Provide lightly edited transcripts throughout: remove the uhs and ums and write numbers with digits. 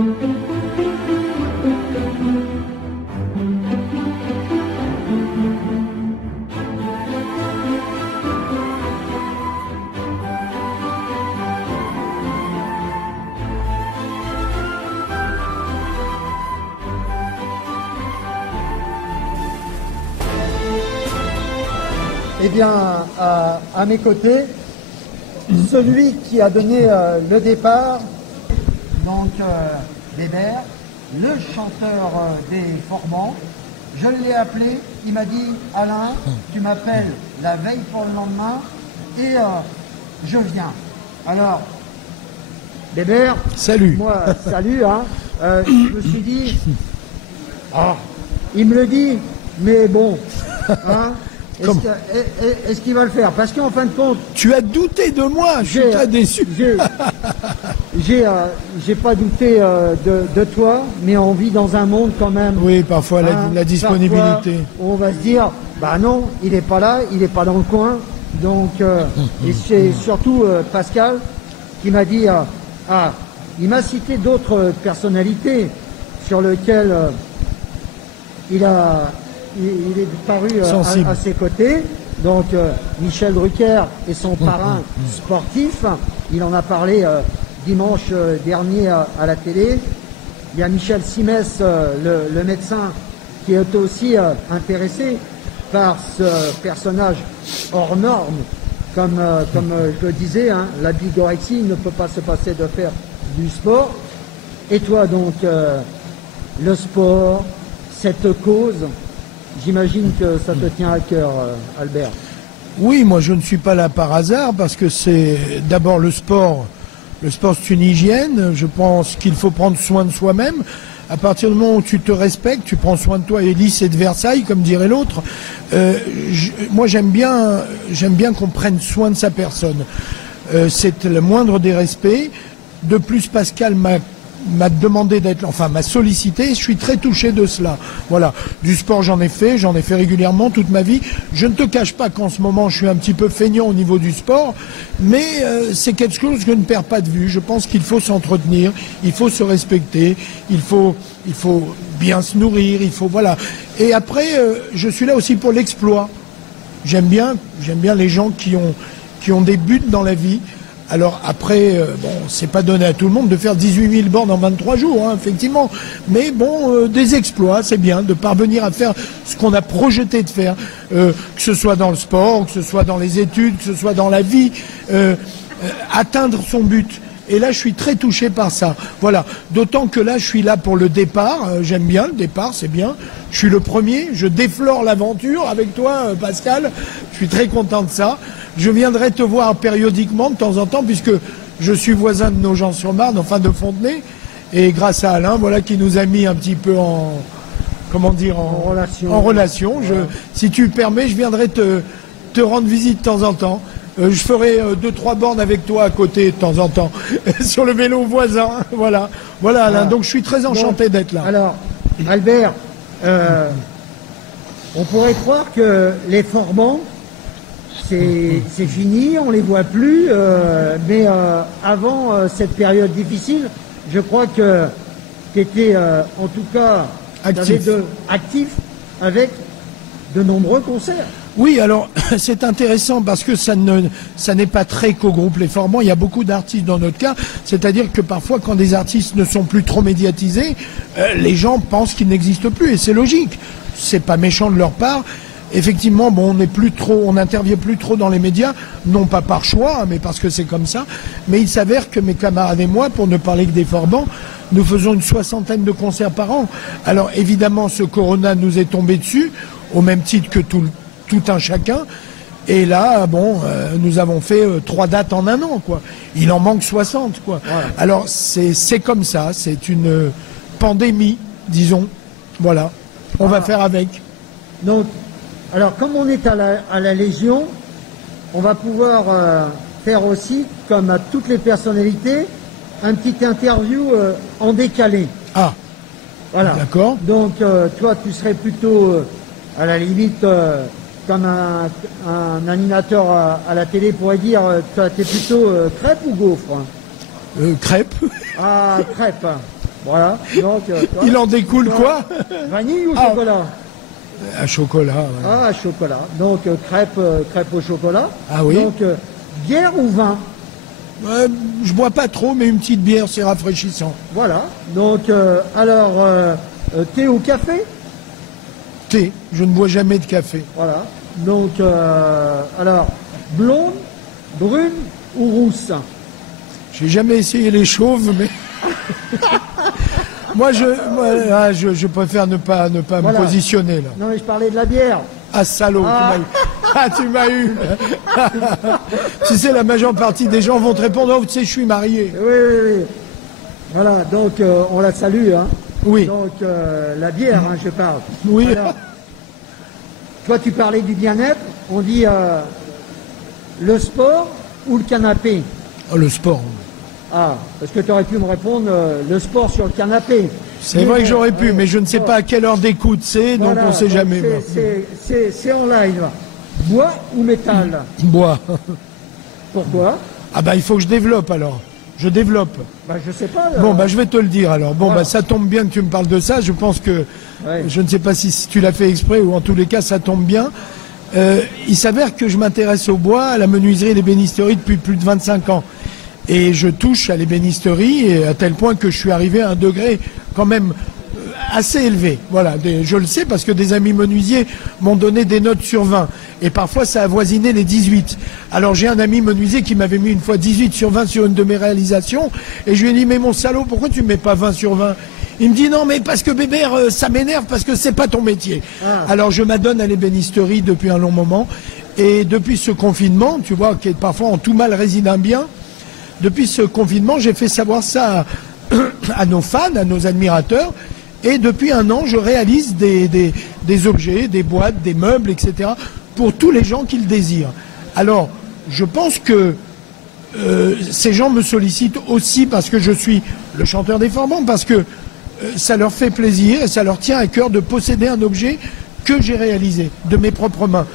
Eh bien, à mes côtés, celui qui a donné le départ, donc Bébert, le chanteur des Formans. Je l'ai appelé, il m'a dit « Alain, tu m'appelles la veille pour le lendemain et je viens ». Alors, Bébert, salut. Moi, salut, hein. Je me suis dit, oh, il me le dit, mais bon, hein. Est-ce qu'il va le faire? Parce qu'en fin de compte... Tu as douté de moi, je suis très déçu. J'ai pas douté de toi, mais on vit dans un monde quand même... Oui, parfois la disponibilité. Parfois, on va se dire, bah non, il n'est pas là, il n'est pas dans le coin. Donc, et c'est surtout Pascal qui m'a dit, il m'a cité d'autres personnalités sur lesquelles il est paru à ses côtés. Donc Michel Drucker et son parrain sportif, il en a parlé dimanche dernier à la télé. Il y a Michel Simès, le médecin, qui est aussi intéressé par ce personnage hors norme. Comme je le disais, hein, la bigorexie ne peut pas se passer de faire du sport. Et toi donc, le sport, cette cause, j'imagine que ça te tient à cœur, Albert. Oui, moi je ne suis pas là par hasard parce que c'est d'abord le sport. Le sport c'est une hygiène. Je pense qu'il faut prendre soin de soi-même. À partir du moment où tu te respectes, tu prends soin de toi. Hélice et de Versailles, comme dirait l'autre. Moi j'aime bien qu'on prenne soin de sa personne. C'est le moindre des respects. De plus, Pascal m'a demandé d'être, enfin m'a sollicité, je suis très touché de cela. Voilà, du sport j'en ai fait régulièrement toute ma vie. Je ne te cache pas qu'en ce moment je suis un petit peu feignant au niveau du sport, mais c'est quelque chose que je ne perds pas de vue. Je pense qu'il faut s'entretenir, il faut se respecter, il faut bien se nourrir, il faut, voilà. Et après, je suis là aussi pour l'exploit. J'aime bien les gens qui ont des buts dans la vie. Alors après, bon, c'est pas donné à tout le monde de faire 18 000 bornes en 23 jours, hein, effectivement. Mais bon, des exploits, c'est bien de parvenir à faire ce qu'on a projeté de faire, que ce soit dans le sport, que ce soit dans les études, que ce soit dans la vie, atteindre son but. Et là, je suis très touché par ça. Voilà. D'autant que là, je suis là pour le départ. J'aime bien le départ, c'est bien. Je suis le premier. Je déflore l'aventure avec toi, Pascal. Je suis très content de ça. Je viendrai te voir périodiquement de temps en temps puisque je suis voisin de Nogent-sur-Marne, enfin de Fontenay. Et grâce à Alain, voilà, qui nous a mis un petit peu en relation. Si tu le permets, je viendrai te rendre visite de temps en temps. Je ferai 2-3 bornes avec toi à côté de temps en temps, sur le vélo voisin. Voilà, Alain. Donc je suis très enchanté d'être là. Alors, Albert, on pourrait croire que les Formans, c'est fini, on les voit plus, mais avant cette période difficile, je crois que tu étais en tout cas actif avec de nombreux concerts. Oui, alors c'est intéressant parce que ça n'est pas très qu'au groupe Les Formans. Il y a beaucoup d'artistes dans notre cas, c'est-à-dire que parfois quand des artistes ne sont plus trop médiatisés, les gens pensent qu'ils n'existent plus et c'est logique. C'est pas méchant de leur part. Effectivement, bon, on n'intervient plus trop dans les médias, non pas par choix, mais parce que c'est comme ça. Mais il s'avère que mes camarades et moi, pour ne parler que des Formans, nous faisons une 60aine de concerts par an. Alors évidemment, ce corona nous est tombé dessus, au même titre que tout un chacun. Et là, bon, nous avons fait 3 dates en un an, quoi. Il en manque 60, quoi. Voilà. Alors c'est comme ça, c'est une pandémie, disons. Voilà, on va faire avec. Donc, alors, comme on est à la Légion, on va pouvoir faire aussi, comme à toutes les personnalités, un petit interview en décalé. Ah, voilà. D'accord. Donc, toi, tu serais plutôt, à la limite, comme un animateur à la télé pourrait dire, tu es plutôt crêpe ou gaufre? Crêpe. Ah, crêpe. Voilà. Donc, Il en découle quoi? Vanille ou Ah. chocolat? Un chocolat. Ouais. Ah, chocolat. Donc, crêpe au chocolat. Ah oui. Donc, bière ou vin? Je bois pas trop, mais une petite bière, c'est rafraîchissant. Voilà. Donc, alors, thé ou café? Thé, je ne bois jamais de café. Voilà. Donc, alors, blonde, brune ou rousse? J'ai jamais essayé les chauves, mais moi je préfère ne pas Voilà. me positionner là. Non, mais je parlais de la bière. Ah salaud, Ah. tu m'as eu. Tu sais, la majeure partie des gens vont te répondre, oh, tu sais, je suis marié. Oui, oui, oui. Voilà, donc on la salue. Hein. Oui. Donc la bière, hein, je parle. Oui. Alors, toi, tu parlais du bien-être. On dit le sport ou le canapé? Oh, le sport. Ah, parce que tu aurais pu me répondre le sport sur le canapé. C'est vrai que j'aurais pu, mais je ne sais pas à quelle heure d'écoute c'est, donc Voilà, on ne sait donc jamais. c'est en live. Bois ou métal? Bois. Pourquoi? Ah bah il faut que je développe alors. Je développe. Bah, je sais pas. Bon bah je vais te le dire alors. Bon Voilà. bah ça tombe bien que tu me parles de ça. Je pense que Ouais. je ne sais pas si tu l'as fait exprès ou en tous les cas ça tombe bien. Il s'avère que je m'intéresse au bois, à la menuiserie et l'ébénisterie depuis plus de 25 ans. Et je touche à l'ébénisterie et à tel point que je suis arrivé à un degré quand même assez élevé. Voilà, je le sais parce que des amis menuisiers m'ont donné des notes sur 20. Et parfois ça a avoisiné les 18. Alors j'ai un ami menuisier qui m'avait mis une fois 18 sur 20 sur une de mes réalisations. Et je lui ai dit, mais mon salaud, pourquoi tu ne mets pas 20 sur 20? Il me dit, non mais parce que Bébert, ça m'énerve parce que c'est pas ton métier. Ah. Alors je m'adonne à l'ébénisterie depuis un long moment. Et depuis ce confinement, tu vois, qui est parfois en tout mal réside un bien, depuis ce confinement, j'ai fait savoir ça à nos fans, à nos admirateurs. Et depuis un an, je réalise des objets, des boîtes, des meubles, etc. pour tous les gens qui le désirent. Alors, je pense que ces gens me sollicitent aussi parce que je suis le chanteur des Forbans, parce que ça leur fait plaisir et ça leur tient à cœur de posséder un objet que j'ai réalisé de mes propres mains.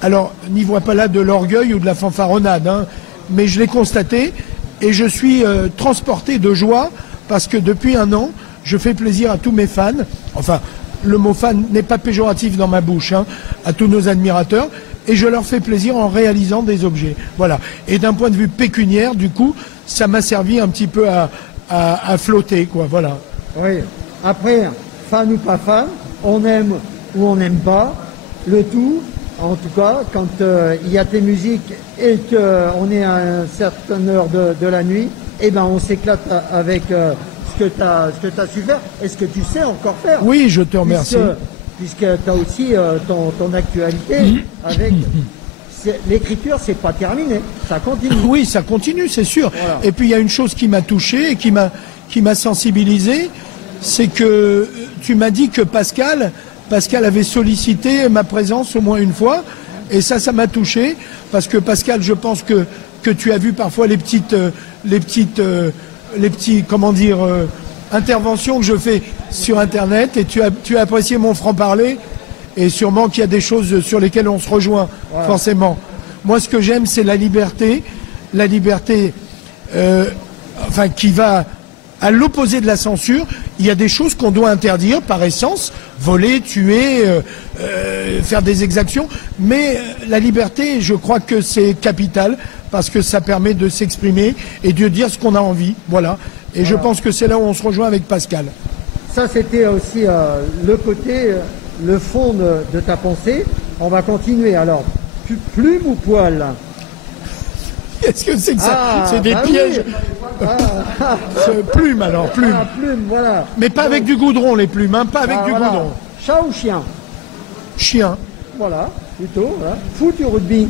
Alors, n'y vois pas là de l'orgueil ou de la fanfaronnade, hein, mais je l'ai constaté et je suis transporté de joie parce que depuis un an, je fais plaisir à tous mes fans. Enfin, le mot fan n'est pas péjoratif dans ma bouche, hein, à tous nos admirateurs, et je leur fais plaisir en réalisant des objets. Voilà. Et d'un point de vue pécuniaire, du coup, ça m'a servi un petit peu à flotter, quoi. Voilà. Oui. Après, fan ou pas fan, on aime ou on n'aime pas, le tout, en tout cas, quand il y a tes musiques et qu'on est à une certaine heure de la nuit, eh ben on s'éclate avec ce que tu as su faire et ce que tu sais encore faire. Oui, je te remercie. Puisque tu as aussi ton actualité avec... L'écriture, c'est pas terminé, ça continue. Oui, ça continue, c'est sûr. Voilà. Et puis il y a une chose qui m'a touché et qui m'a sensibilisé, c'est que tu m'as dit que Pascal avait sollicité ma présence au moins une fois, et ça m'a touché, parce que Pascal, je pense que tu as vu parfois les petites comment dire, interventions que je fais sur Internet, et tu as apprécié mon franc-parler, et sûrement qu'il y a des choses sur lesquelles on se rejoint, Voilà. forcément. Moi, ce que j'aime, c'est la liberté enfin, qui va à l'opposé de la censure. Il y a des choses qu'on doit interdire par essence, voler, tuer, faire des exactions, mais la liberté, je crois que c'est capital, parce que ça permet de s'exprimer et de dire ce qu'on a envie, voilà. Et je pense que c'est là où on se rejoint avec Pascal. Ça, c'était aussi le côté, le fond de ta pensée. On va continuer. Alors, plume ou poil? Qu'est-ce que c'est que ça? Ah, C'est des bah pièges. oui. Plume alors, plume. Ah, plume, voilà. Mais pas avec du goudron, les plumes, hein, pas avec Ah, du voilà. goudron. Chat ou chien? Chien. Voilà, plutôt. Voilà. Foot ou rugby?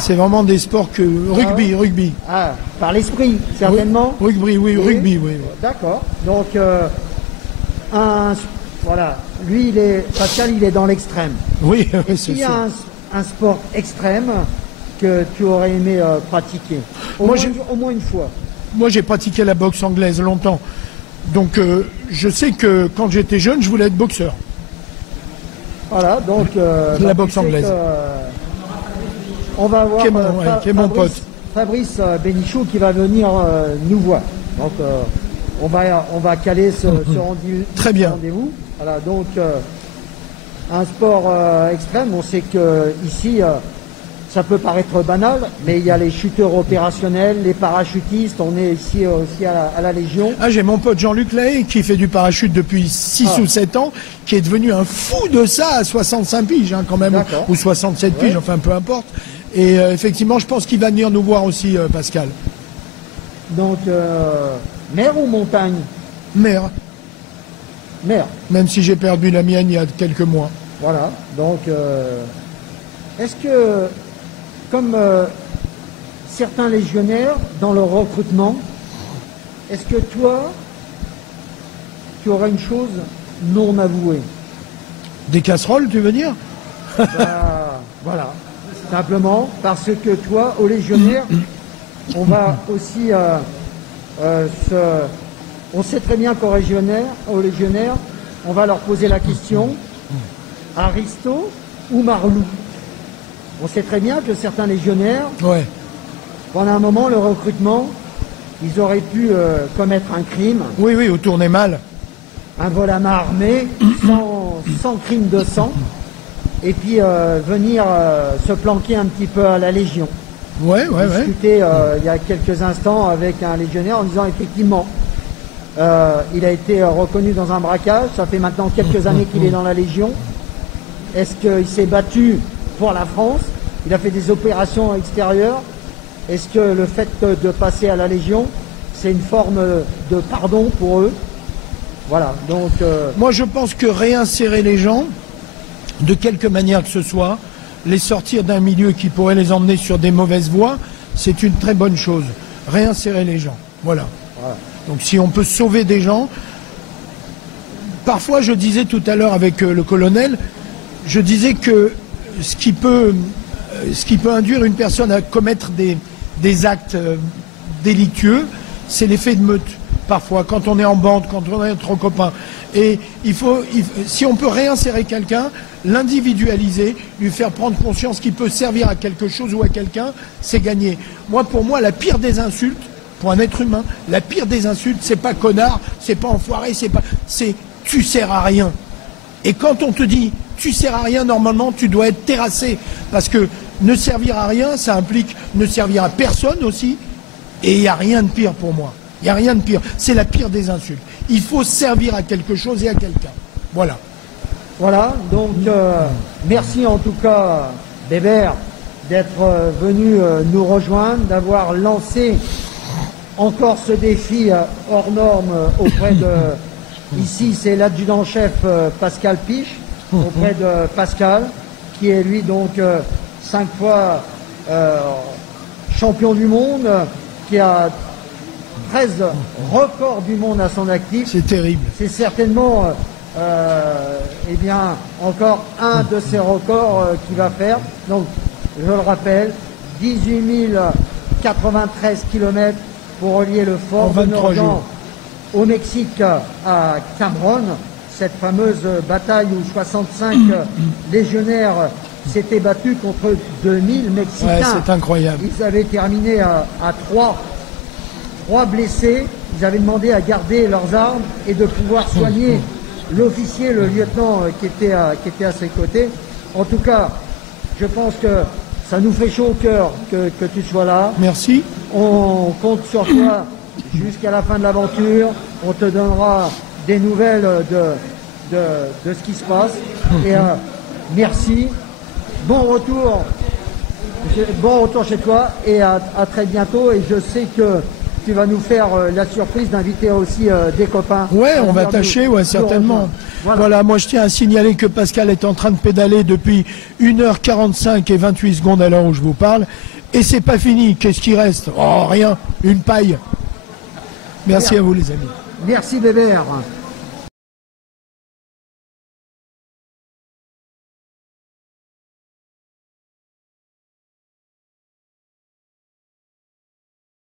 C'est vraiment des sports que... Rugby. Ah, par l'esprit, certainement. Rugby, oui, rugby, oui. D'accord. Donc, voilà. Lui, Pascal, il est dans l'extrême. Oui, oui, Est-ce c'est qu'il y a sûr. un sport extrême que tu aurais aimé pratiquer Moi, au moins une fois. Moi, j'ai pratiqué la boxe anglaise longtemps. Donc, je sais que quand j'étais jeune, je voulais être boxeur. Voilà, donc... La boxe tu sais anglaise. On va avoir qui est mon pote. Fabrice Bénichou qui va venir nous voir. Donc, on va caler ce Très bien. rendez-vous. Voilà, donc un sport extrême. On sait que ici, ça peut paraître banal, mais il y a les chuteurs opérationnels, les parachutistes. On est ici aussi à la Légion. Ah, j'ai mon pote Jean-Luc Lahaye qui fait du parachute depuis 6 ou 7 ans, qui est devenu un fou de ça à 65 piges hein, quand même, ou 67 piges, enfin peu importe. Et effectivement, je pense qu'il va venir nous voir aussi, Pascal. Donc, mer ou montagne? Mer. Mer. Même si j'ai perdu la mienne il y a quelques mois. Voilà. Donc, est-ce que, comme certains légionnaires, dans leur recrutement, est-ce que toi, tu aurais une chose non avouée? Des casseroles, tu veux dire? Voilà. Simplement parce que toi, aux légionnaires, on va aussi on sait très bien qu'aux légionnaires, on va leur poser la question, Aristo ou Marlou? On sait très bien que certains légionnaires, pendant un moment, le recrutement, ils auraient pu commettre un crime. Oui, ou tourner mal. Un vol à main armée, sans crime de sang, et puis venir se planquer un petit peu à la Légion. Discuté il y a quelques instants avec un légionnaire en disant effectivement, il a été reconnu dans un braquage, ça fait maintenant quelques années qu'il est dans la Légion. Est-ce qu'il s'est battu pour la France? Il a fait des opérations extérieures. Est-ce que le fait de passer à la Légion, c'est une forme de pardon pour eux? Voilà, donc... Moi, je pense que réinsérer les gens, de quelque manière que ce soit, les sortir d'un milieu qui pourrait les emmener sur des mauvaises voies, c'est une très bonne chose. Réinsérer les gens, voilà. Donc si on peut sauver des gens... Parfois, je disais tout à l'heure avec le colonel, je disais que ce qui peut induire une personne à commettre des actes délictueux, c'est l'effet de meute. Parfois, quand on est en bande, quand on est entre copains. Et si on peut réinsérer quelqu'un, l'individualiser, lui faire prendre conscience qu'il peut servir à quelque chose ou à quelqu'un, c'est gagné. Pour moi, la pire des insultes, pour un être humain, la pire des insultes, c'est pas connard, c'est pas enfoiré, c'est tu sers à rien. Et quand on te dit tu sers à rien, normalement, tu dois être terrassé. Parce que ne servir à rien, ça implique ne servir à personne aussi. Et il n'y a rien de pire pour moi. Il n'y a rien de pire. C'est la pire des insultes. Il faut servir à quelque chose et à quelqu'un. Voilà. Voilà, donc merci en tout cas, Bébert, d'être venu nous rejoindre, d'avoir lancé encore ce défi hors norme auprès de... Ici, c'est l'adjudant-chef Pascal Piche, auprès de Pascal, qui est lui donc 5 fois champion du monde, qui a 13 records du monde à son actif. C'est terrible. C'est certainement eh bien, encore un de ces records qu'il va faire. Donc, je le rappelle, 18 093 km pour relier le fort de Norden au Mexique à Cameron. Cette fameuse bataille où 65 légionnaires s'étaient battus contre 2000 Mexicains. Ouais, c'est incroyable. Ils avaient terminé à 3 blessés. Ils avaient demandé à garder leurs armes et de pouvoir soigner l'officier, le lieutenant qui était à ses côtés. En tout cas, je pense que ça nous fait chaud au cœur que tu sois là. Merci. On compte sur toi jusqu'à la fin de l'aventure. On te donnera des nouvelles de ce qui se passe. Et merci. Bon retour chez toi et à très bientôt. Et je sais que tu vas nous faire la surprise d'inviter aussi des copains. Ouais, on va tâcher, ouais, certainement. Voilà, moi je tiens à signaler que Pascal est en train de pédaler depuis 1h45 et 28 secondes à l'heure où je vous parle. Et c'est pas fini. Qu'est-ce qui reste? Oh, rien. Une paille. Merci à vous, les amis. Merci, Bébert.